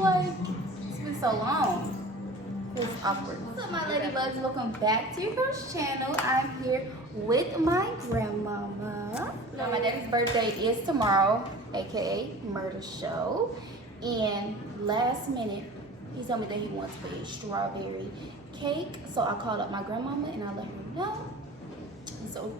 like it's been so long. It's awkward. What's up, my lady loves? Welcome back to your girl's channel. I'm here with my grandmama. Now, my daddy's birthday is tomorrow, aka Murder Show. And last minute, he told me that he wants a strawberry cake. So I called up my grandmama and I let her know. And so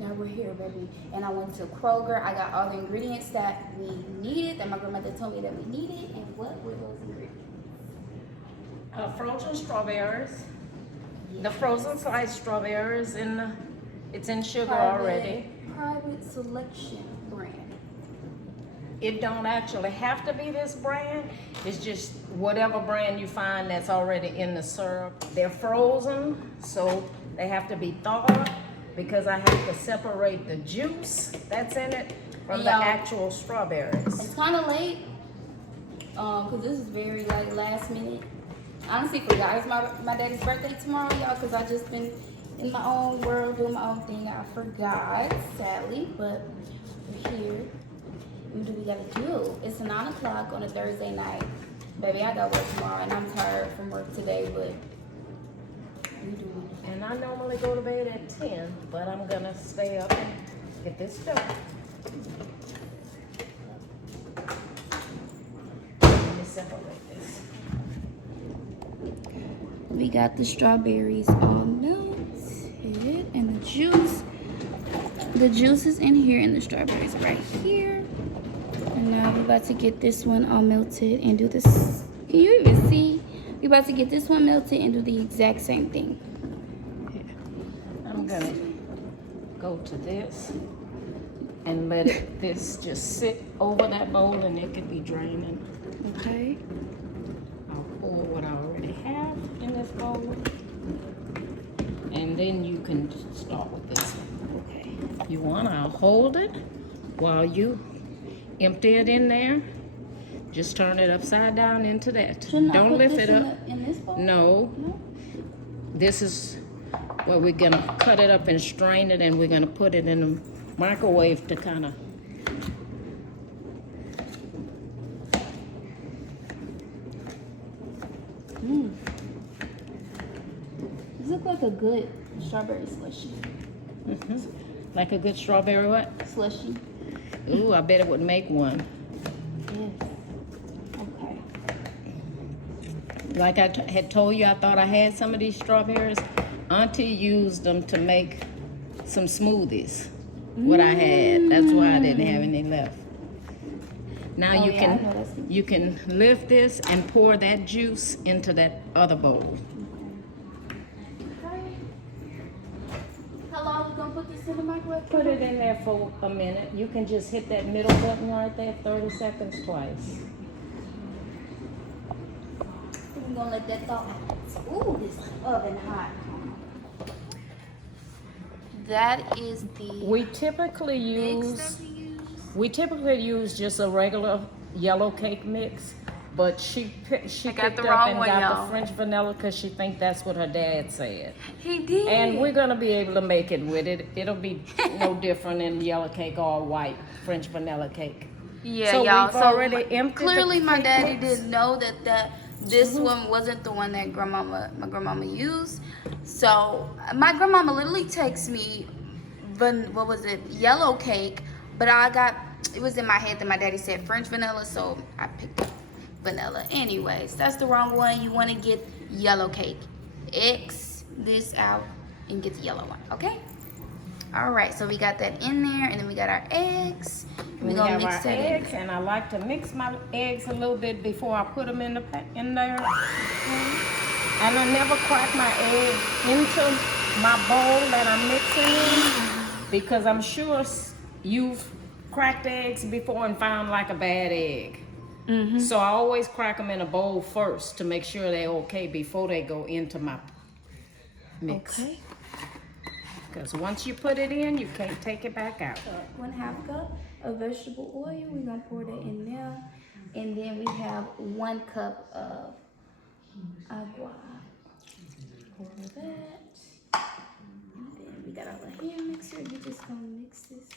now we're here, baby. And I went to Kroger. I got all the ingredients that we needed, that my grandmother told me that we needed. And what were those ingredients? Frozen strawberries. The frozen sliced strawberries, it's in sugar already. Private Selection brand. It don't actually have to be this brand. It's just whatever brand you find that's already in the syrup. They're frozen, so they have to be thawed because I have to separate the juice that's in it from the actual strawberries. It's kind of late, cause this is very like last minute. Honestly, forgot it's my daddy's birthday tomorrow, y'all, because I just been in my own world doing my own thing. I forgot, sadly, but we're here. What do we gotta do? It's 9 o'clock on a Thursday night. Baby, I got work tomorrow, and I'm tired from work today, but we doing it. And I normally go to bed at 10, but I'm gonna stay up and get this done. Let me separate this. We got the strawberries all melted and the juice. The juice is in here and the strawberries right here. And now we're about to get this one all melted and do this. Can you even see? We're about to get this one melted and do the exact same thing. I'm gonna go to this and let this just sit over that bowl and it could be draining. Okay. I'll pour what I already have in this bowl. And then you can start with this one. Okay. You want, I'll hold it while you empty it in there. Just turn it upside down into that. Don't lift it up. In this bowl? No. This is where we're gonna cut it up and strain it, and we're gonna put it in the microwave to kind of. This looks like a good strawberry slushy. Like a good strawberry what? Slushy. Ooh, I bet it would make one. Yes. Okay. Like I had told you, I thought I had some of these strawberries. Auntie used them to make some smoothies. What I had. That's why I didn't have any left. Now you can lift this and pour that juice into that other bowl. How long are we gonna put this in the microwave? Put it in there for a minute. You can just hit that middle button right there, 30 seconds twice. We're gonna let that thaw out. Ooh, this oven hot. That is the We typically mix use just a regular yellow cake mix, but she picked up and got the French vanilla because she think that's what her dad said. He did. And we're gonna be able to make it with it. It'll be no different than yellow cake or white French vanilla cake. Yeah, so y'all. We've already emptied clearly, the my cake daddy mix. didn't know that this one wasn't the one that my grandmama used. So my grandmama literally takes me, what was it, yellow cake, but it was in my head that my daddy said French vanilla, so I picked up vanilla. Anyways, that's the wrong one. You want to get yellow cake. X this out and get the yellow one, okay? All right, so we got that in there, and then we got our eggs. We're gonna mix that in. And I like to mix my eggs a little bit before I put them in there. And I never crack my egg into my bowl that I'm mixing in, because I'm sure you've cracked eggs before and found like a bad egg. So I always crack them in a bowl first to make sure they're okay before they go into my mix. Okay. Because once you put it in, you can't take it back out. 1/2 cup of vegetable oil. We're gonna pour that in there. And then we have 1 cup of agua. Pour that. And then we got our little hand mixer. We're just gonna mix this.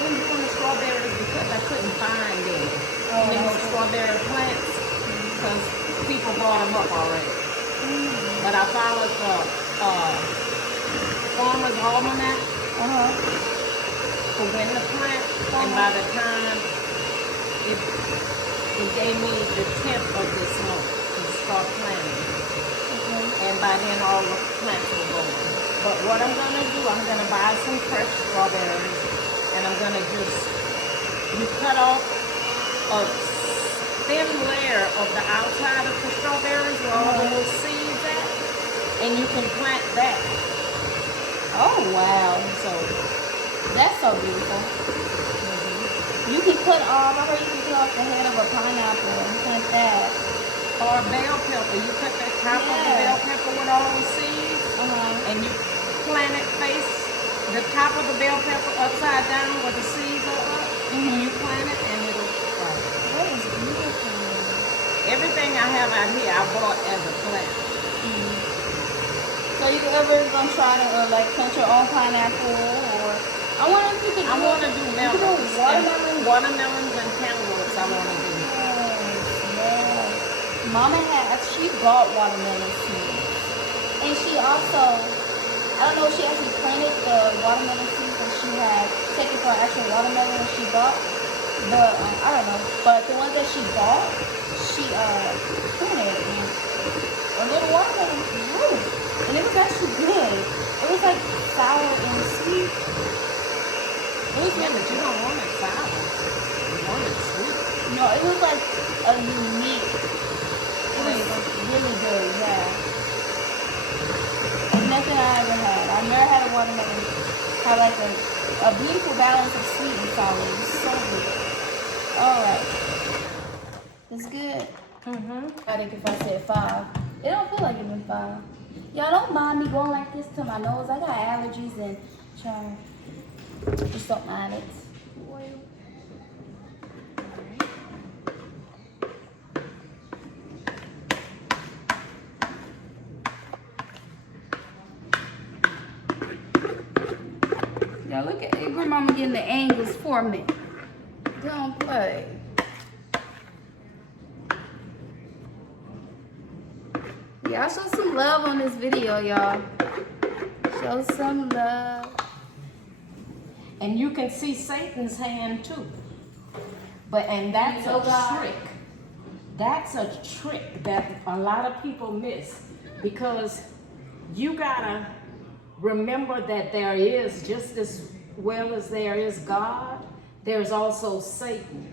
wasn't doing the strawberries because I couldn't find any. Strawberry plants, because people bought them up already. But I followed the Farmer's Almanac for when to plant, and by the time it gave me the 10th of this month to start planting. And by then all the plants were going. But what I'm gonna do, I'm gonna buy some fresh strawberries, and I'm gonna you cut off a thin layer of the outside of the strawberries where all the little seeds at, and you can plant that. Oh wow! So That's so beautiful. You can cut off, I heard you can cut off the head of a pineapple and plant that. or bell pepper, you cut the top of the bell pepper with all the seeds, and you plant it face the top of the bell pepper upside down where the seeds are up, and you plant it and it'll sprout. That is beautiful. Everything I have out here I bought as a plant. So you ever gonna try to like plant your own pineapple, or I wonder if you could. I want to do melons, watermelons and cantaloupes. I want to do. Yes. Mama she bought watermelon seeds, and she also, I don't know if she actually planted the watermelon seeds that she had taken for an actual watermelon she bought, but I don't know. But the ones that she bought, she planted, and a little watermelon grew, and it was actually good. It was like sour and sweet. It was Yeah, but you don't want it sour. You want it sweet. No, it was like a unique flavor. Really good, yeah. It's nothing I ever had. I've never had a watermelon have like a beautiful balance of sweet and sour. It was so good. Alright. It's good. I think if I said 5. It don't feel like it been 5. Y'all don't mind me going like this to my nose. I got allergies and trying. Just don't mind it. Y'all look at grandmama getting the angles for me. Don't play. Y'all show some love on this video, y'all. Show some love. And you can see Satan's hand too. And that's a trick. That's a trick that a lot of people miss, because you gotta remember that there is, just as well as there is God, there's also Satan.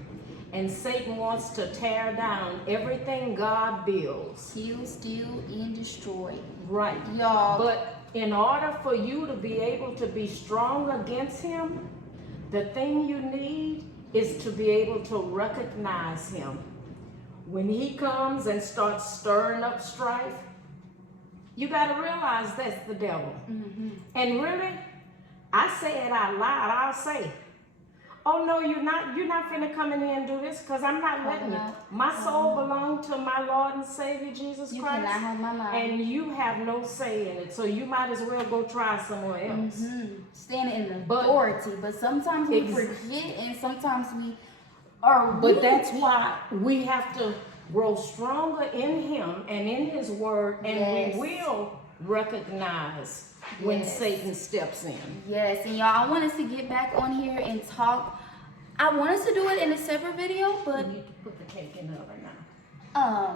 And Satan wants to tear down everything God builds. Kill, steal, and destroy. Right. Y'all. But in order for you to be able to be strong against him, the thing you need is to be able to recognize him. When he comes and starts stirring up strife, you got to realize that's the devil. And really, I say it out loud. I'll say, oh no, you're not finna come in here and do this, because I'm not letting you. My soul belongs to my Lord and Savior Jesus Christ. You cannot have my mind. And you have no say in it, so you might as well go try somewhere else. Stand in authority, but sometimes we forget, and sometimes we are weak. But that's why we have to grow stronger in him and in his word, and we will recognize when Satan steps in. Yes, and y'all, I want us to get back on here and talk. I want us to do it in a separate video, but We need to put the cake in the oven now.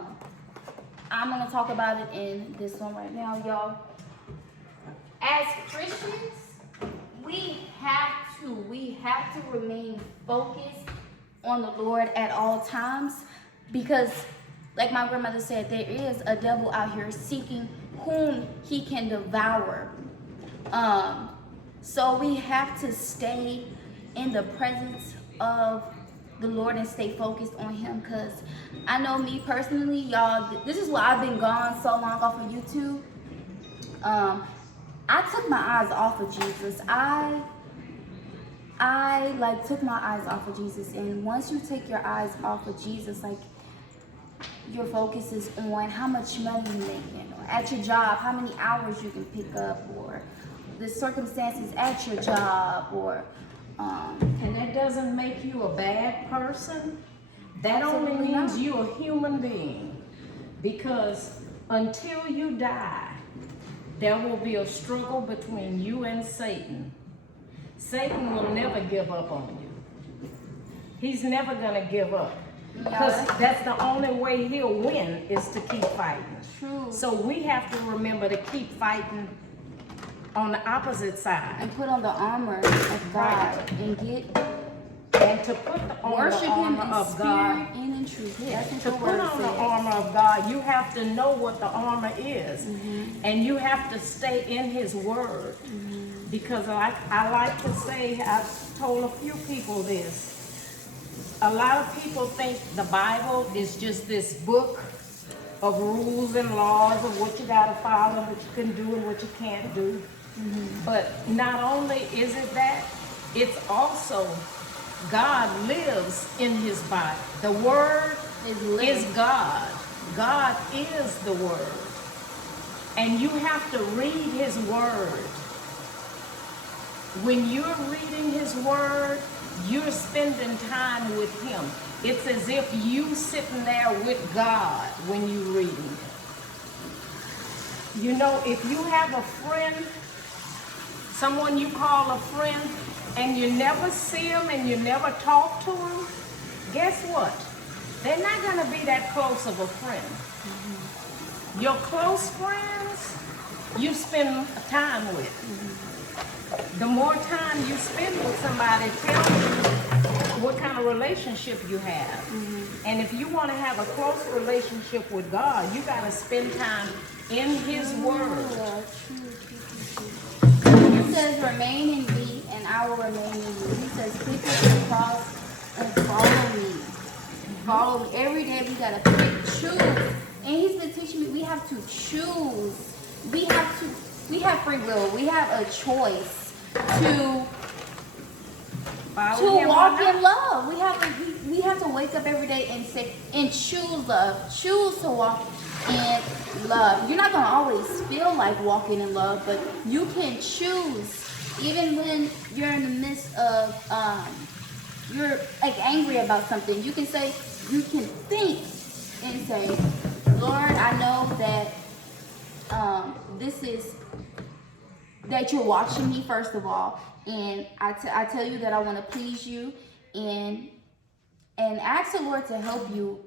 I'm gonna talk about it in this one right now, y'all. As Christians, we have to remain focused on the Lord at all times, because like my grandmother said, there is a devil out here seeking whom he can devour. So we have to stay in the presence of the Lord and stay focused on him, because I know me personally, y'all, this is why I've been gone so long off of YouTube. I took my eyes off of Jesus. I like took my eyes off of Jesus, and once you take your eyes off of Jesus, like your focus is on how much money you're making, or at your job, how many hours you can pick up, or the circumstances at your job, or And that doesn't make you a bad person. That only means you're a human being. Because until you die, there will be a struggle between you and Satan. Satan will never give up on you. He's never gonna give up. Because that's the only way he'll win is to keep fighting. True. So we have to remember to keep fighting on the opposite side. And put on the armor of God and to put on worship the armor him in of spirit God. and in truth. Yeah, that's To what the put word on the says. armor of God, you have to know what the armor is. And you have to stay in his word. Because I like to say, I've told a few people this. A lot of people think the Bible is just this book of rules and laws of what you gotta follow, what you can do and what you can't do. But not only is it that, it's also God lives in his body. The word is God. God is the word. And you have to read his word. When you're reading his word, you're spending time with him. It's as if you sitting there with God when you're reading it. You know, if you have a friend, someone you call a friend, and you never see them and you never talk to them, guess what? They're not going to be that close of a friend. Your close friends, you spend time with. The more time you spend with somebody, tell you what kind of relationship you have. And if you want to have a close relationship with God, you got to spend time in his word. He says, remain in me and I will remain in you. He says, pick up the cross and follow me. Follow me. Every day we got to choose. And he's been teaching me we have to choose. We have free will. We have a choice to walk in love. We have to wake up every day and say and choose love. Choose to walk in love. You're not gonna always feel like walking in love, but you can choose. Even when you're in the midst of you're like angry about something, you can think and say, Lord, I know that that you're watching me first of all, and I tell you that I want to please you, and ask the Lord to help you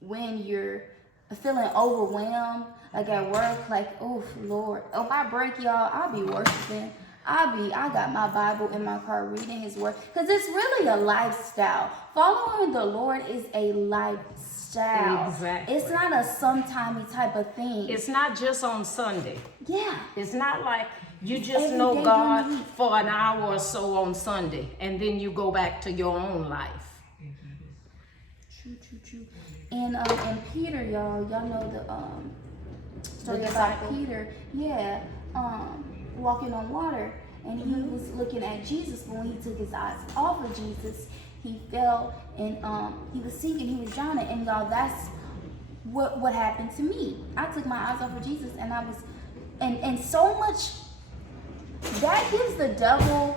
when you're feeling overwhelmed, like at work, like, oh Lord, on my break, y'all, I'll be worshiping. I got my Bible in my car reading his word, because it's really a lifestyle. Following the Lord is a lifestyle. Exactly. It's not a sometimey type of thing. It's not just on Sunday. Yeah. It's not like you just know God for an hour or so on Sunday and then you go back to your own life. True. And Peter, y'all know the story about Peter. Yeah. Walking on water, and he was looking at Jesus, but when he took his eyes off of Jesus, he fell and he was sinking, he was drowning. And y'all, that's what happened to me. I took my eyes off of Jesus, and I was and so much that gives the devil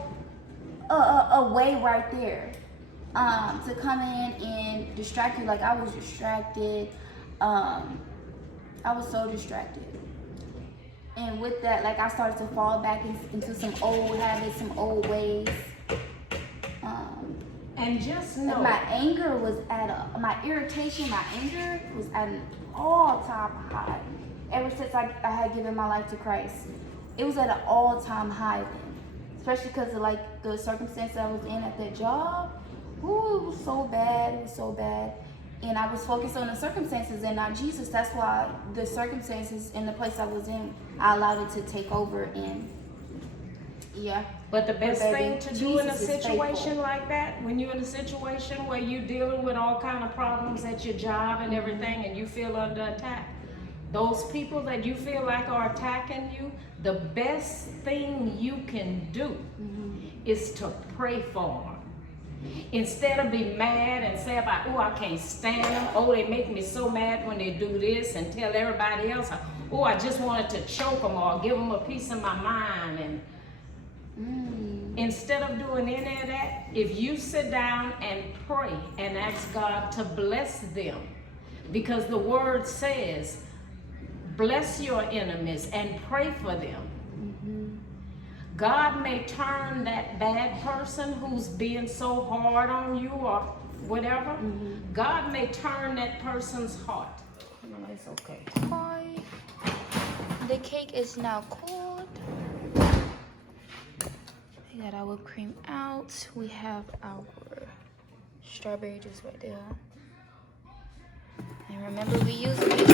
a way right there to come in and distract you. Like I was distracted. I was so distracted. And with that, like I started to fall back into some old habits, some old ways. And just know, my anger was my irritation, my anger was at an all-time high. Ever since I had given my life to Christ, it was at an all-time high then. Especially because of like the circumstances I was in at that job. Ooh, it was so bad. And I was focused on the circumstances and not Jesus. That's why the circumstances in the place I was in, I allowed it to take over. And yeah. But the best thing to do in a situation like that, when you're in a situation where you're dealing with all kind of problems at your job and everything, and you feel under attack, those people that you feel like are attacking you, the best thing you can do is to pray for them. Instead of be mad and say about, oh, I can't stand them. Oh, they make me so mad when they do this, and tell everybody else, oh, I just wanted to choke them or give them a piece of my mind. And Instead of doing any of that, if you sit down and pray and ask God to bless them, because the word says, bless your enemies and pray for them. God may turn that bad person who's being so hard on you or whatever, God may turn that person's heart. No, it's okay. Hi. The cake is now cold. We got our whipped cream out. We have our strawberry juice right there. And remember, we use it.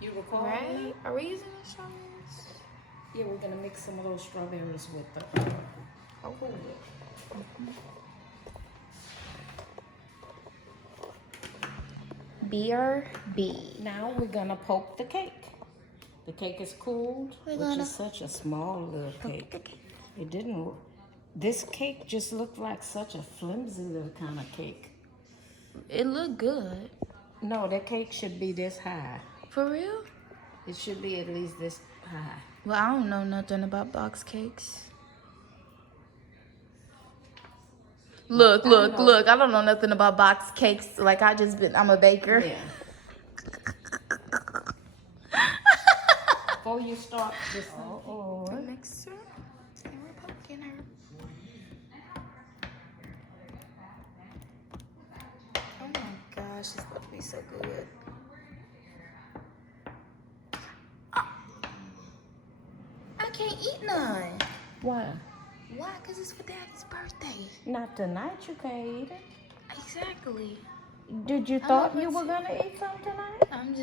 You recall? Right? Are we using the strawberries? Yeah, we're gonna mix some of those strawberries with the BRB. Now we're gonna poke the cake. The cake is cooled, which is such a small little cake. It didn't. This cake just looked like such a flimsy little kind of cake. It looked good. No, that cake should be this high. For real? It should be at least this high. Well, I don't know nothing about box cakes. Look. I don't know nothing about box cakes. Like, I'm a baker. Yeah. Before you start this Mixer. And we're poking her. Oh my gosh, it's about to be so good. I can't eat none. Why? Why? Because it's for Daddy's birthday. Not tonight, you can't eat it. Exactly. Did you thought you were gonna eat some tonight? I'm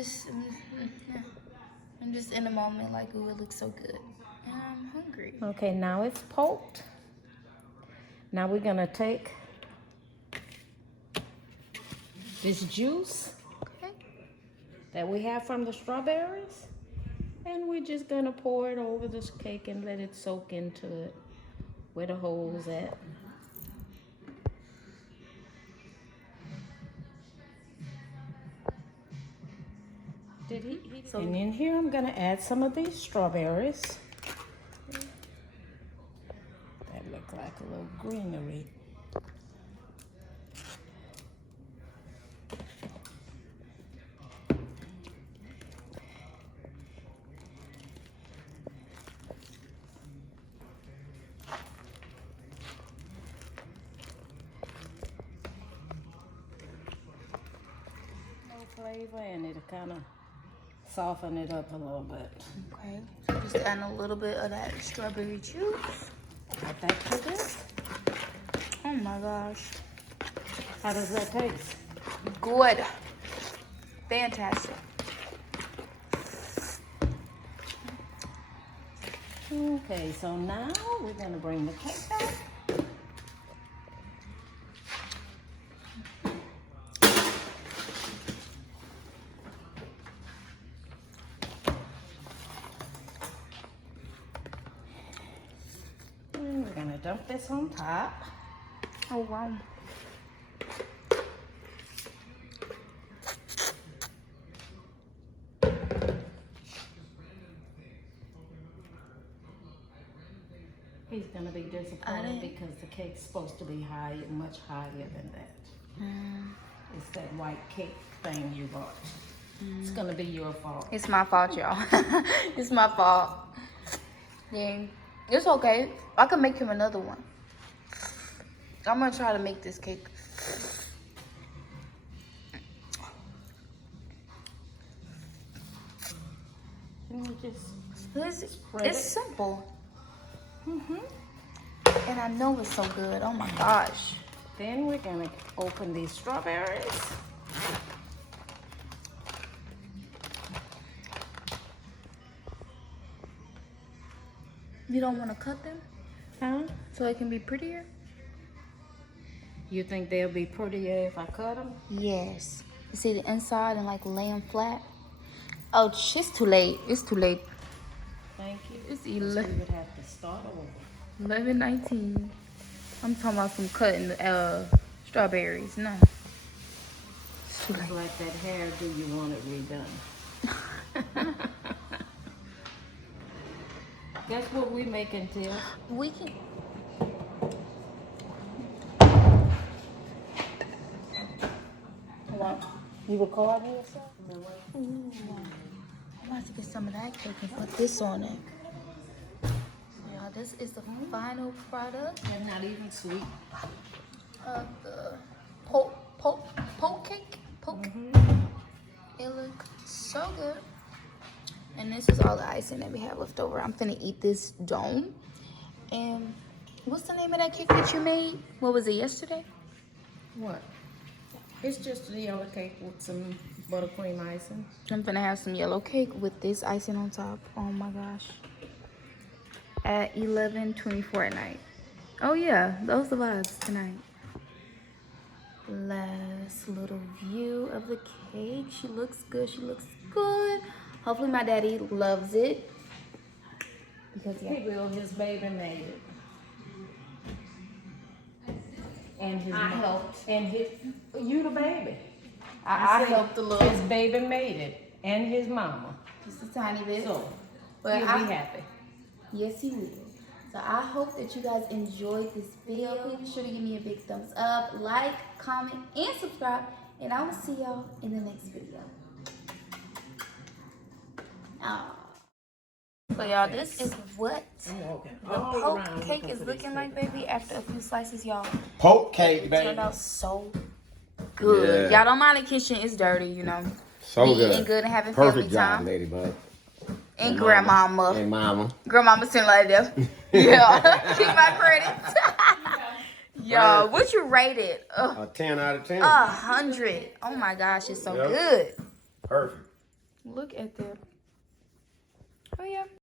just in a moment like, ooh, it looks so good. And I'm hungry. Okay, now it's poked. Now we're gonna take this juice that we have from the strawberries, and we're just gonna pour it over this cake and let it soak into it where the hole's at. And in here I'm gonna add some of these strawberries. That look like a little greenery. No flavor, and it'll kind of soften it up a little bit. Okay, so just add a little bit of that strawberry juice. Add that to this. Oh my gosh. How does that taste? Good. Fantastic. Okay, so now we're gonna bring the cake back. And we're gonna dump this on top. Oh wow. He's gonna be disappointed because the cake's supposed to be higher, much higher than that. It's that white cake thing you bought. It's gonna be your fault. It's my fault, y'all. It's my fault. Dang. It's okay. I can make him another one. I'm gonna try to make this cake. And we just It's simple. And I know it's so good. Oh my gosh. Then we're gonna open these strawberries. You don't want to cut them? Huh? So it can be prettier? You think they'll be prettier if I cut them? Yes. You see the inside and like lay them flat? Oh, it's too late. It's too late. Thank you. It's We would have to start over. 11:19. I'm talking about some cutting strawberries. No. It's too late. It's like that hair, do you want it redone? Guess what we making, Tim? We can. What? You recording yourself? Ooh. I'm about to get some of that cake and put this on it. Yeah, this is the final product That's not even sweet. of the poke cake. Poke. It looks so good. And this is all the icing that we have left over. I'm finna eat this dome. And what's the name of that cake that you made? What was it, yesterday? What? It's just a yellow cake with some buttercream icing. I'm gonna have some yellow cake with this icing on top. Oh my gosh. At 11:24 at night. Oh yeah, those are the vibes tonight. Last little view of the cake. She looks good. She looks good. Hopefully my daddy loves it. Because yeah. He will. His baby made it. And his I helped. And you the baby. I said helped a little. His baby made it. And his mama. Just a tiny bit. So, but he'll be happy. Yes, he will. So I hope that you guys enjoyed this video. Please be sure to give me a big thumbs up, like, comment, and subscribe. And I will see y'all in the next video. So y'all, this is what the poke cake is looking like, baby. After a few slices, y'all. Poke cake, baby. Turned out so good. Yeah. Y'all don't mind the kitchen. It's dirty, you know. So Me good. eating good and having Perfect family time. job, ladybug. And grandmama. And mama. Grandmama sitting like that. Yeah. Keep my credit. Yo, what you rate it? A 10 out of 10. 100. Oh my gosh, it's so good. Perfect. Look at that. Oh yeah.